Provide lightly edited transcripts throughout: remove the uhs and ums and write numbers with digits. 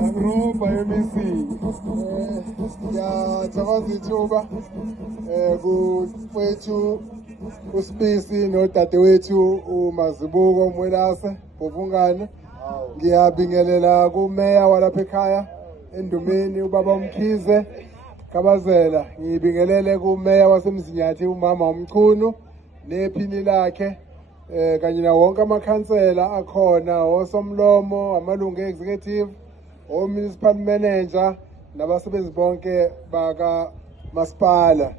Angrupa MEC. Ngiyathokoza ithuba kufethu uSpisi nodadewethu uMazibuko uMwelase Bobungane. Ngiyabingelela kumeya walapha ekhaya endumeni ubaba uMkhize Kabazela. Ngibingelele kumeya waseMzinyathi umama uMchunu nephini lakhe kanye na wonke amakhansela akhona osomlomo amalungu executive municipal manager nabasebenzi bonke baka masipala.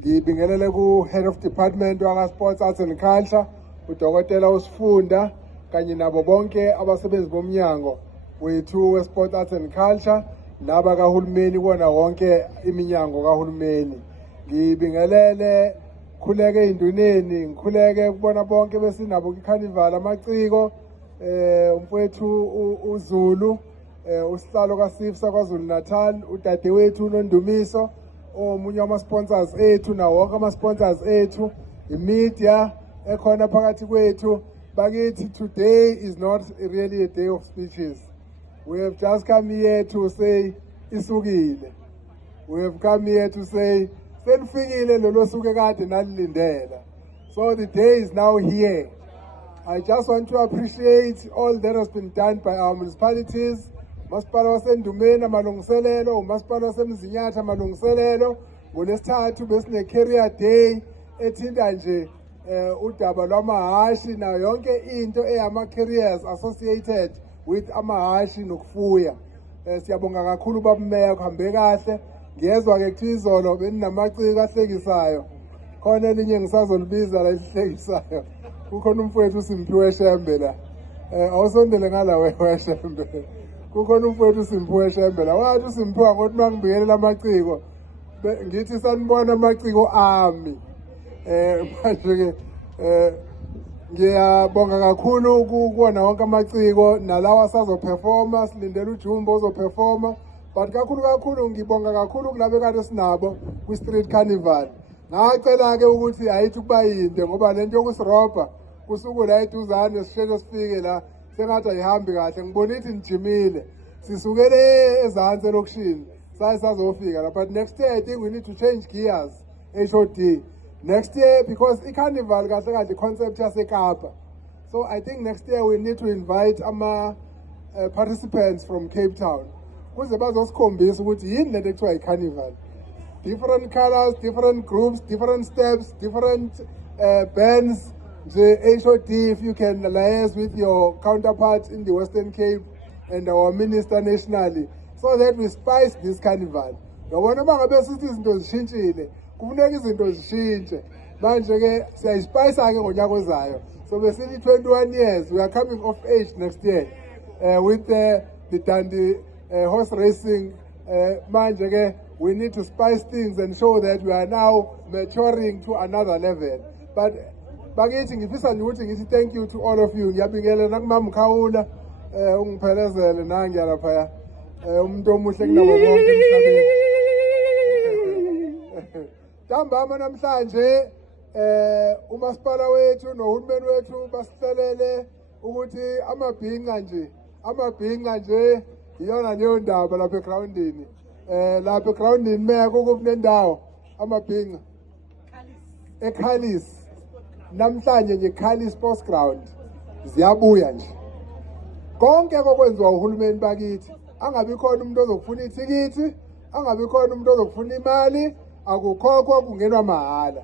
Ngibingelele ku head of department waka sports arts and culture uDokotela uSifunda kanye nabo bonke abasebenzi bomnyango wethu we sports arts and culture naba kahulumeni kona wonke iminyango kahulumeni. Ngibingelele khuleke induneni ngikhuleke kubona bonke besinabo icarnival amaciko umfowethu uZulu usihlalo kaSifsa kwaZulu Natal udadewethu uNondumiso omunye wama sponsors ethu na wonke ama sponsors ethu imedia ekhona phakathi kwethu bakithi. Today is not really a day of speeches. We have just come here to say isukile. We have come here to say selifikile lolo suke kade nalilindela. So the day is now here. I just want to appreciate all that has been done by our municipalities. Masipala wasendumeni amalungiselelo, umasipala waseMzinyathi amalungiselelo. NgoLwesithathu besine career day ethinta nje udaba lwamahashi na yonke into eyama careers associated with amahashi nokufuya. Siyabonga kakhulu baba meya kuhambe kahle. Ngiyezwa ke kuthiwa izolo beninamaciko ahlekisayo. Khona elinye ngisazolibiza la ihlekisayo. Kukhona umfowethu uSimphiwe Shembe la. Awusondele ngala weShembe. Kukhona umfowethu uSimphiwe Shembe la. Wathi uSimphiwe ngothi mangibikelela amaciko. Ngithi sanibona amaciko ami. Manje ke ngiyabonga kakhulu ukubona wonke amaciko nalawa sazoperforma silindele uJumbo uzoperforma. But kakhulu ngibonga kakhulu kulabe kade sinabo kwi street carnival. Ngacela ke ukuthi ayithi kuba yinde ngoba lento yokusirobha kusuku la eduzane sisheshe sifike la sengathi ayihambi kahle. Ngibona ithi nijimile sisukele ezantsi lokushini sayisazofika la. But next year I think we need to change gears HOD next year because icarnival kahle kahle concept yaseKapa. So I think next year we need to invite ama participants from Cape Town kuze bazosikhombisa ukuthi yini lento ekuthiwa icarnival. Different colors, different groups, different steps, different bands. The HOD, if you can liaise with your counterparts in the Western Cape and our minister nationally, so that we spice this carnival. Yabona bangabe sithi izinto zishintshile, kufuneka izinto zishintshe. Manje ke siyayispice ke ngonyaka ozayo. So besithi 21 years, we are coming of age next year with the Dundee horse racing. Manje ke we need to spice things and show that we are now maturing to another level. But bakithi ngifisa nje ukuthi ngithi thank you to all of you. Ngiyabingelela nakumama Mkhawula ungiphelezele nangiya lapha umuntu omuhle kunabo bonke emhlabeni. Ntambama namhlanje umasipala wethu nohulumeni wethu basihlelele ukuthi amabhinqa nje iyona leyo ndaba lapha egroundini. Lapha egroundini meya kukunendawo amabhinqa eKhalis namhlanje nje Khali Sports Ground ziyabuya nje. Konke kokwenziwa uhulumeni bakithi angabi khona umuntu ozokufuna ithikithi, angabi khona umuntu ozokufuna imali, akukhokhwa kungenwa mahala.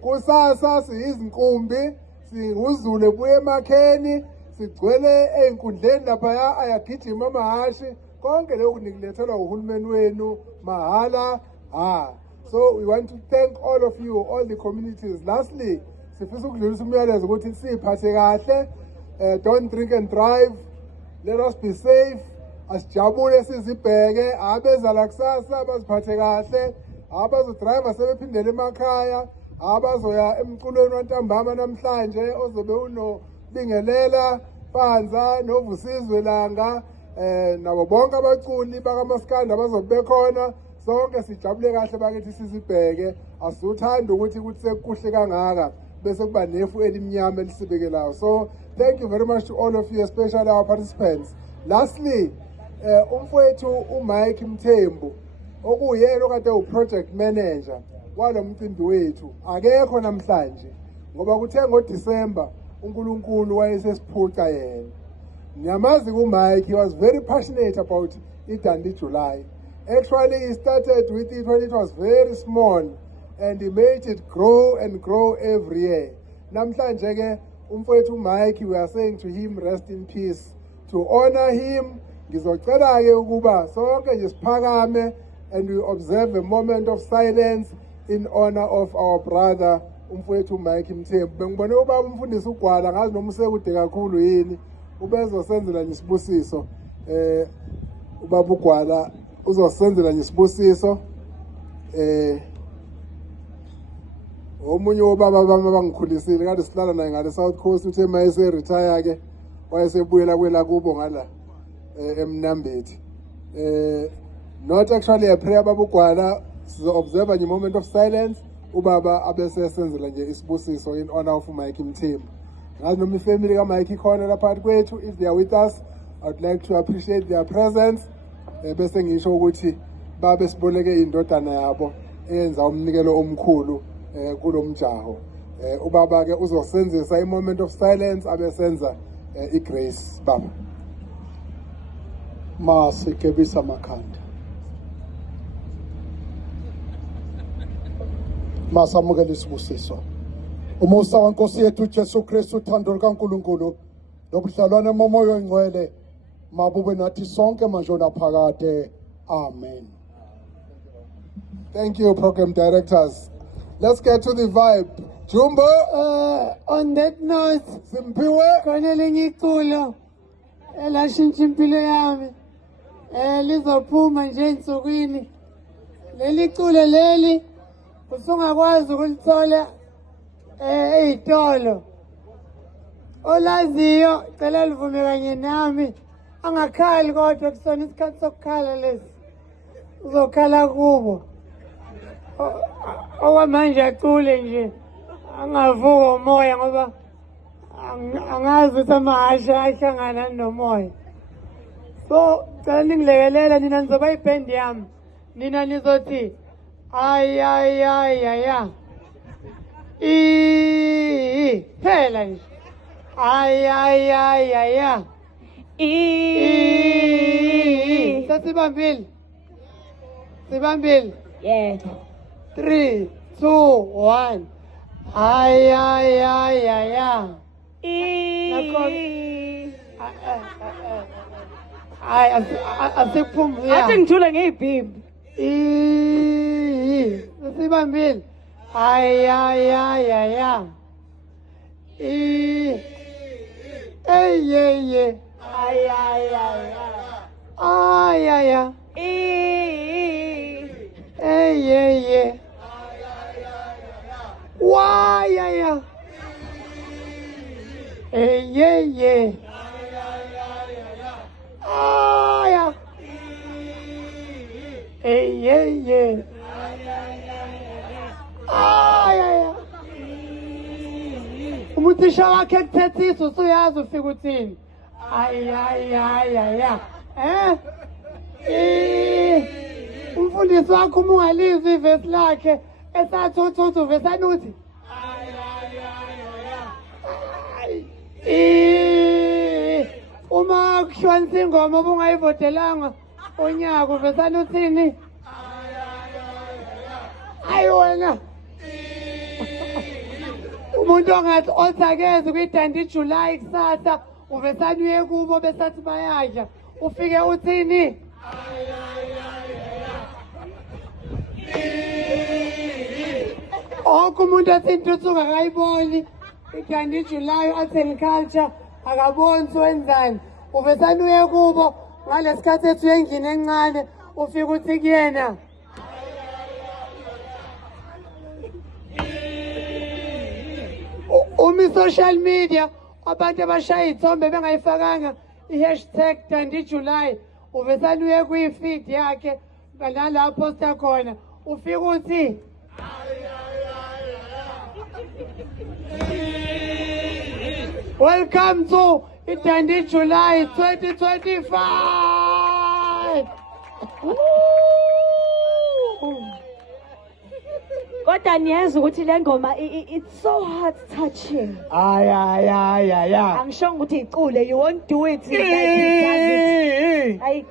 Kusasa siyizinkumbi singuzulu ebuye emakheni sigcwele einkundleni lapha ayagijima amahashi konke lokhu nikulethelwa uhulumeni wenu mahala. So we want to thank all of you, all the communities. Lastly, sifisa ukudlulisa umyalezo ukuthi siphathe kahle. Don't drink and drive. Let us be safe. Asijabule sizibheke abeza la kusasa baziphathe kahle. Abazodrive sebephindele emakhaya. Abazoya emculweni wantambama namhlanje ozobe unobingelela Panza noVusizwe Langa nabo bonke abaculi bakaMaskandi abazobe khona. Sonke sijabule kahle bakithi sizibheke. Asuthanda ukuthi sekuhle kangaka bese kuba nefu elimnyama elisibekelayo. So thank you very much to all of you, especially our participants. Lastly, Umfowethu uMike Mthembu okuyena okade uproject manager walo mcimbi wethu akekho namhlanje ngoba kuthe ngoDisemba uNkulunkulu wayesesiphuca yena. Ngiyamazi kuMike, he was very passionate about iDandi July. Actually, he started with it when it was very small and he made it grow and grow every year. Namhlanje ke umfowethu Mike, we are saying to him, rest in peace. To honor him, ngizocela ke ukuba sonke nje siphakame and we observe a moment of silence in honor of our brother umfowethu Mike Mthembu. Bengibone ubaba umfundisi uGwala, ngazi noma usekude kakhulu yini, ubezosenzela nje isibusiso. Ubaba uGwala uzosenzela nje isibusiso. Omunye wobaba bami abangikhulisile kade sihlala naye ngale South Coast, uthe mayese retire ke wayesebuyela kwela kubo ngala eMnambethi. Not actually a prayer baba uGwala, sizo observe a moment of silence ubaba abese senzela nje isibusiso in honor of Mike Mthembu. Ngazi noma ifamily kaMike ikhona lapha kwethu, if they are with us, I would like to appreciate their presence. Bese ngisho ukuthi babe siboleke indodana yabo eyenza umnikelo omkhulu kulomjaho. Ubaba ke uzosenzisa moment of silence abesenza igrace baba. Masikebisa makhanda. Masamukela isibusiso. Umusa waNkosi yethu Jesu Kristu, uthando lukaNkulunkulu nobudlelwano momoya oyingcwele mabube nathi sonke manje naphakade. Amen. Thank you, program directors. Let's get to the vibe. Jumbo. On that note, Simpiwe. khona lenye iculo elashintsha impilo yami lizophuma nje ensukwini. Leli culo leli usungakwazi ukulithola ey'tolo. Olaziyo cela livume kanye nami, angakhali kodwa kusona isikhathi sokukhala lesi, uzokhala kubo. Okwamanje acule nje angavuka umoya ngoba angazi ukuthi amahasha ahlangana nomoya. So cela ningilekelela, nina nizoba ibhendi yami, nina nizothi ay ay ay ay ay phela nje ay ay ay ay ay sibambile Yeah. 3 2 1 ay ay ay ay ay ay asikuphumula Athi ngithule ngeyibhimbi. sibambile ay ay ay ay ay ay ay ay ay ay ay why yeah yeah yeah yeah umuthisha wakhe kuthethisa usuyazi ufika uthini ay ay ay ay umfundisi wakho uma ungalizwi ivesi lakhe esathuthu uvesi anuthi uma kushwanisa ingoma obungayivotelanga unyaka uvesi anuthini hayi wena umuntu ongathi othakeze kwiDandi July kusasa uvesi anuye kubo besathi bayadla ufike uthini onke umuntu athi intuthuko akayiboni iDandi July Arts and Culture akaboni wenzani uvese anuye kubo ngalesikhathi ethu endlini encane ufike uthi kuyena umi social media abantu abashaya iy'thombe bengayifakanga i-hashtag Dandi July uvese anuye kwi-feed yakhe nalapho posta khona ufike uthi welcome to iDandi July 2025. Kodwa niyazi ukuthi le ngoma it's so heart touching. Ay. Angishongo ukuthi icule, you won't do it like he does it.